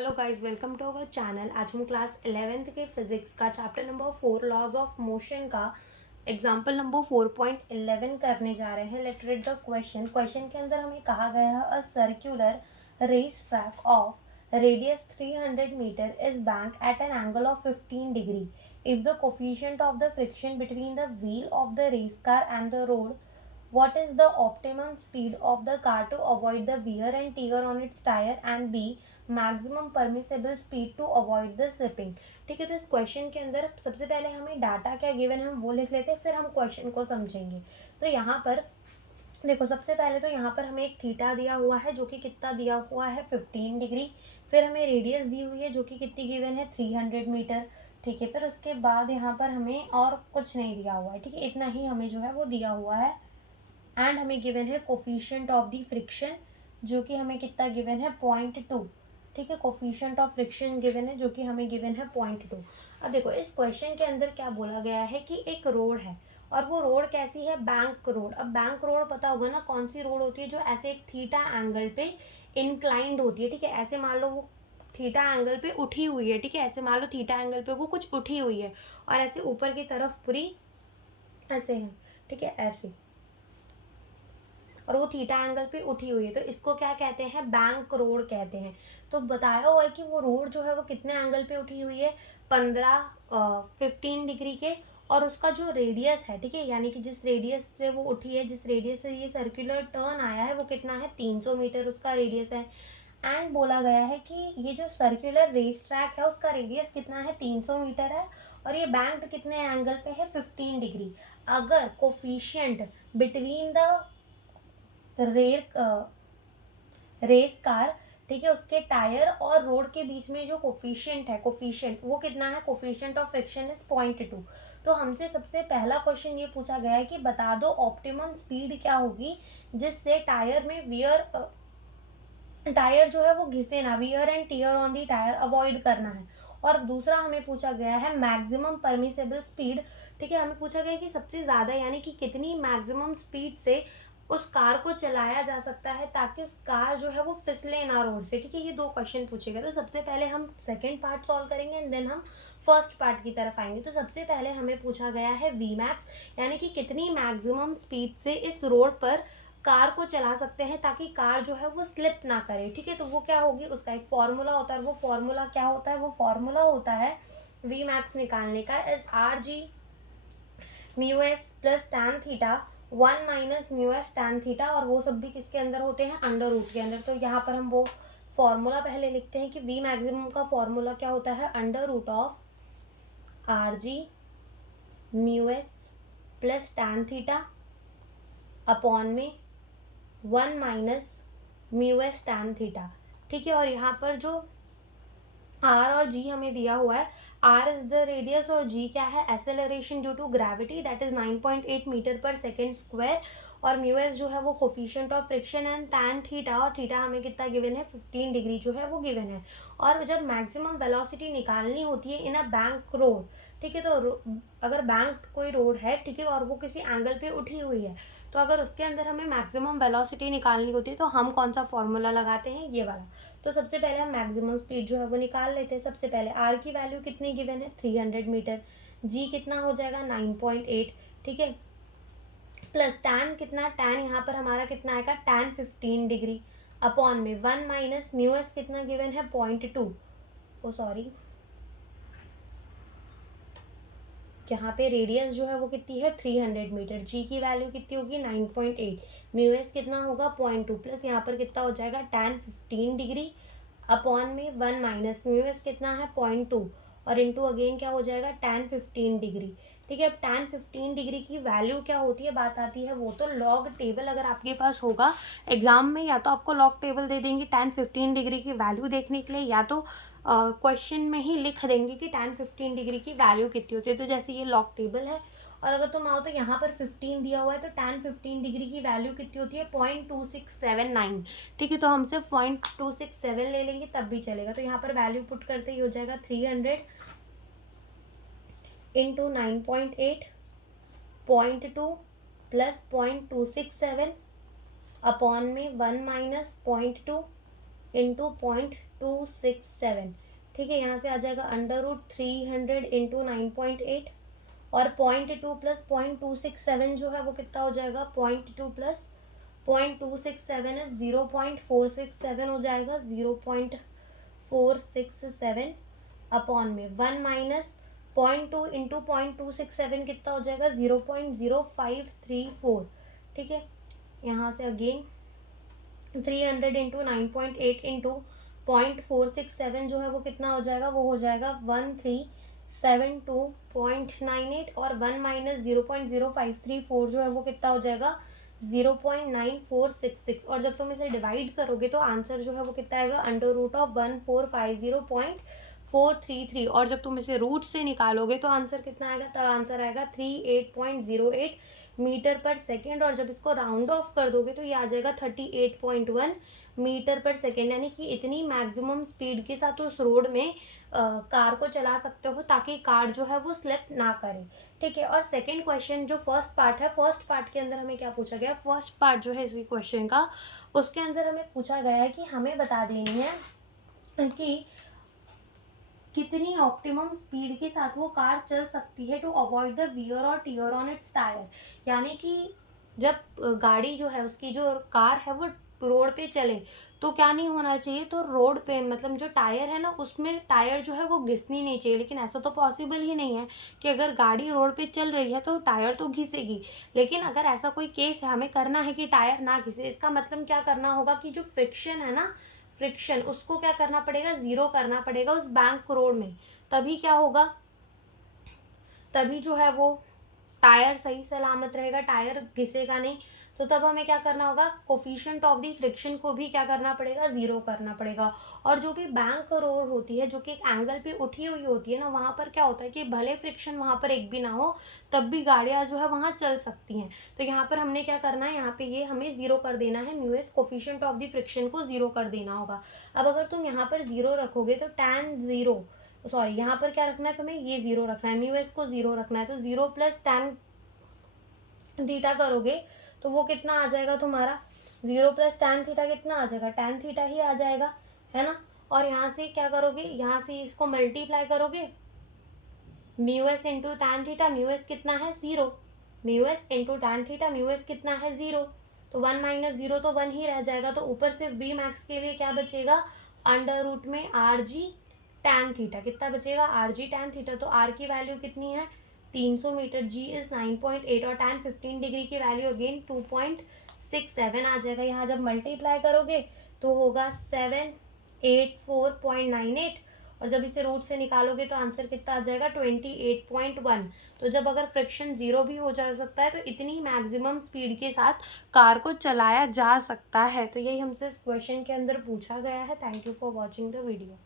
Hello guys, welcome to our channel. आज हम class 11th के फिजिक्स का chapter number 4 laws of motion का एग्जांपल नंबर 4.11 करने जा रहे हैं। लेट्स रीड द क्वेश्चन के अंदर हमें कहा गया है a circular race track of radius 300 metre is bank at an angle of 15 degree if the coefficient of the friction between the wheel of the race car and the road. What is the optimum speed of the car to avoid the wear and tear on its tire, and B, maximum permissible speed to avoid the slipping. ठीक है, तो इस question के अंदर सबसे पहले हमें data क्या गिवन है हम वो लिख लेते हैं, फिर हम क्वेश्चन को समझेंगे। तो यहाँ पर देखो, सबसे पहले तो यहाँ पर हमें एक थीटा दिया हुआ है जो कि कितना दिया हुआ है 15 डिग्री। फिर हमें रेडियस दी हुई है जो कि कितनी गिवन है 300 मीटर। ठीक है, फिर उसके बाद यहाँ पर हमें और कुछ नहीं दिया हुआ है। ठीक है, इतना ही हमें जो है वो दिया हुआ है। एंड हमें गिवन है कोफिशिएंट ऑफ द फ्रिक्शन जो कि हमें कितना गिवन है 0.2। ठीक है, कोफिशिएंट ऑफ फ्रिक्शन गिवन है जो कि हमें गिवन है 0.2। अब देखो, इस क्वेश्चन के अंदर क्या बोला गया है कि एक रोड है और वो रोड कैसी है, बैंक रोड। अब बैंक रोड पता होगा ना कौन सी रोड होती है, जो ऐसे एक थीटा एंगल पे इंक्लाइंड होती है। ठीक है, ऐसे मान लो वो थीटा एंगल पे उठी हुई है। ठीक है, ऐसे मान लो थीटा एंगल पे वो कुछ उठी हुई है और ऐसे ऊपर की तरफ पूरी ऐसे है। ठीक है, ऐसे, और वो थीटा एंगल पे उठी हुई है, तो इसको क्या कहते हैं, बैंक रोड कहते हैं। तो बताया हुआ है कि वो रोड जो है वो कितने एंगल पे उठी हुई है, 15 डिग्री के। और उसका जो रेडियस है, ठीक है, यानी कि जिस रेडियस से वो उठी है, जिस रेडियस से ये सर्कुलर टर्न आया है, वो कितना है 300 मीटर उसका रेडियस है। एंड बोला गया है कि ये जो सर्कुलर रेस ट्रैक है उसका रेडियस कितना है 300 मीटर है और ये बैंक्ड कितने एंगल पे है 15 डिग्री। अगर coefficient between the race car, ठीक है, उसके टायर और रोड के बीच में जो कोफिशिएंट है, कोफिशिएंट वो कितना है, कोफिशिएंट ऑफ फ्रिक्शन इज 0.2। तो हमसे सबसे पहला क्वेश्चन ये पूछा गया है कि बता दो ऑप्टिमम स्पीड क्या होगी जिससे टायर में टायर जो है वो घिसे ना, wear and tear on the tyre avoid करना है। और दूसरा हमें पूछा गया है मैक्सिमम परमिसेबल स्पीड। ठीक है, हमें पूछा गया है कि सबसे ज़्यादा यानी कि कितनी मैक्सिमम स्पीड से उस कार को चलाया जा सकता है ताकि उस कार जो है वो फिसले ना रोड से। ठीक है, ये दो क्वेश्चन पूछे गए। तो सबसे पहले हम सेकेंड पार्ट सॉल्व करेंगे एंड देन हम फर्स्ट पार्ट की तरफ आएंगे। तो सबसे पहले हमें पूछा गया है वी मैक्स, यानी कि कितनी मैक्सिमम स्पीड से इस रोड पर कार को चला सकते हैं ताकि कार जो है वो स्लिप ना करे। ठीक है, तो वो क्या होगी, उसका एक फॉर्मूला होता है। वो फॉर्मूला क्या होता है, वो फॉर्मूला होता है वी मैक्स निकालने का is are G mu S plus tan theta 1 minus mu S tan theta, और वो सब भी किसके अंदर होते हैं, अंडर रूट के अंदर। तो यहाँ पर हम वो फॉर्मूला पहले लिखते हैं कि वी मैक्सिमम का फॉर्मूला क्या होता है, under root of R G mu S plus tan theta upon में 1 minus mu S tan theta. ठीक है, और यहाँ पर जो आर और जी हमें दिया हुआ है, आर इज द रेडियस और जी क्या है, acceleration due to gravity, that is 9.8 metre पर सेकेंड स्क्वायर। और म्यू एस जो है वो coefficient of friction and tan theta, और थीटा हमें कितना गिवन है 15 डिग्री जो है वो गिवन है। और जब मैक्सिमम वेलोसिटी निकालनी होती है इन अ बैंक रोड, ठीक है, तो अगर बैंक कोई रोड है, ठीक है, और वो किसी एंगल पे उठी हुई है, तो अगर उसके अंदर हमें मैक्सिमम वेलोसिटी निकालनी होती है तो हम कौन सा फॉर्मूला लगाते हैं, ये वाला। तो सबसे पहले हम मैक्सिमम स्पीड जो है वो निकाल लेते हैं। सबसे पहले आर की वैल्यू कितनी गिवन है 300 मीटर, जी कितना हो जाएगा 9.8, ठीक है, प्लस टैन कितना, टैन यहाँ पर हमारा कितना आएगा टैन 15 डिग्री अपॉन में 1 माइनस म्यू एस कितना गिवन है 0.2, ओ सॉरी, यहाँ पे रेडियस जो है वो कितनी है 300 मीटर, जी की वैल्यू कितनी होगी 9.8, म्यू एस कितना होगा 0.2, प्लस यहाँ पर कितना हो जाएगा टैन 15 डिग्री अपॉन में 1 माइनस म्यू एस कितना है 0.2, और इंटू अगेन क्या हो जाएगा टैन 15 डिग्री। ठीक है, अब टैन 15 डिग्री की वैल्यू क्या होती है, बात आती है वो तो लॉग टेबल अगर आपके पास होगा एग्जाम में, या तो आपको लॉग टेबल दे देंगे टैन 15 डिग्री की वैल्यू देखने के लिए, या तो क्वेश्चन में ही लिख देंगे कि टैन 15 डिग्री की वैल्यू कितनी होती है। तो जैसे ये लॉग टेबल है और अगर तुम आओ तो यहाँ पर 15 दिया हुआ है, तो टैन 15 डिग्री की वैल्यू कितनी होती है 0.2679। ठीक है, तो हम सिर्फ 0.267 ले लेंगे तब भी चलेगा। तो यहाँ पर वैल्यू पुट करते ही हो जाएगा 300 इंटू 9.8 0.2 प्लस 0.267 अपॉन में 1 माइनस 0.2 इंटू 0.2 .267, ठीक है। यहाँ से आ जाएगा √300 इंटू 9.8, और 0.2 प्लस 0.267 जो है वो कितना हो जाएगा, 0.2 प्लस 0.267 इज 0.467 हो जाएगा। 0.467 अपॉन में 1 माइनस 0.2 इंटू 0.267 कितना हो जाएगा, 0.0534, ठीक है। यहाँ से अगेन 300 इंटू 9.8 इंटू 0.467 जो है वो कितना हो जाएगा, वो हो जाएगा 1372.98, और 1 माइनस 0.0534 जो है वो कितना हो जाएगा, 0.9466, और जब तुम इसे डिवाइड करोगे तो आंसर जो है वो कितना आएगा, √1450.433, और जब तुम इसे रूट से निकालोगे तो आंसर कितना आएगा, तब आंसर आएगा 38.08 मीटर पर सेकेंड, और जब इसको राउंड ऑफ कर दोगे तो ये आ जाएगा 38.1 मीटर पर सेकेंड। यानी कि इतनी मैक्सिमम स्पीड के साथ उस रोड में कार को चला सकते हो ताकि कार जो है वो स्लिप ना करे, ठीक है। और सेकंड क्वेश्चन जो फर्स्ट पार्ट है, फर्स्ट पार्ट के अंदर हमें क्या पूछा गया, फर्स्ट पार्ट जो है इसी क्वेश्चन का, उसके अंदर हमें पूछा गया है कि हमें बता देनी है कि कितनी ऑप्टिमम स्पीड के साथ वो कार चल सकती है टू अवॉइड द वियर और टीयर ऑन इट्स टायर। यानी कि जब गाड़ी जो है, उसकी जो कार है वो रोड पे चले तो क्या नहीं होना चाहिए, तो रोड पे मतलब जो टायर है ना, उसमें टायर जो है वो घिसनी नहीं चाहिए। लेकिन ऐसा तो पॉसिबल ही नहीं है कि अगर गाड़ी रोड पे चल रही है तो टायर तो घिसेगी। लेकिन अगर ऐसा कोई केस है, हमें करना है कि टायर ना घिसे, इसका मतलब क्या करना होगा कि जो फ्रिक्शन है ना, फ्रिक्शन उसको क्या करना पड़ेगा, ज़ीरो करना पड़ेगा उस बैंक रोड में। तभी क्या होगा, तभी जो है वो टायर सही सलामत रहेगा, टायर घिसेगा नहीं। तो तब हमें क्या करना होगा, कोफिशिएंट ऑफ द फ्रिक्शन को भी क्या करना पड़ेगा, ज़ीरो करना पड़ेगा। और जो भी बैंक रोड होती है, जो कि एक एंगल पे उठी हुई होती है ना, वहाँ पर क्या होता है कि भले फ्रिक्शन वहाँ पर एक भी ना हो, तब भी गाड़ियाँ जो है वहाँ चल सकती हैं। तो यहाँ पर हमने क्या करना है, यहाँ पे ये हमें ज़ीरो कर देना है, न्यूएस कोफिशिएंट ऑफ द फ्रिक्शन को ज़ीरो कर देना होगा। अब अगर तुम यहाँ पर ज़ीरो रखोगे तो tan ज़ीरो, सॉरी यहाँ पर क्या रखना है तुम्हें, ये ज़ीरो रखना है, न्यूएस को ज़ीरो रखना है। तो 0 प्लस tan थीटा करोगे तो वो कितना आ जाएगा तुम्हारा, 0 प्लस tan थीटा कितना आ जाएगा, tan थीटा ही आ जाएगा, है ना। और यहाँ से क्या करोगे, यहाँ से इसको मल्टीप्लाई करोगे, mu S into tan theta, mu S कितना है 0, mu S into tan theta, mu S कितना है 0, तो 1 माइनस 0 तो 1 ही रह जाएगा। तो ऊपर से वी मैक्स के लिए क्या बचेगा, अंडर रूट में आर जी टैन थीटा, कितना बचेगा, आर जी टैन थीटा। तो आर की वैल्यू कितनी है, 300 मीटर, जी इज 9.8, और टैन 15 डिग्री की वैल्यू अगेन 2.67 आ जाएगा। यहाँ जब मल्टीप्लाई करोगे तो होगा 784.98, और जब इसे रूट से निकालोगे तो आंसर कितना आ जाएगा, 28.1। तो जब अगर फ्रिक्शन ज़ीरो भी हो जा सकता है तो इतनी मैक्सिमम स्पीड के साथ कार को चलाया जा सकता है। तो यही हमसे इस क्वेश्चन के अंदर पूछा गया है। Thank you for watching the video.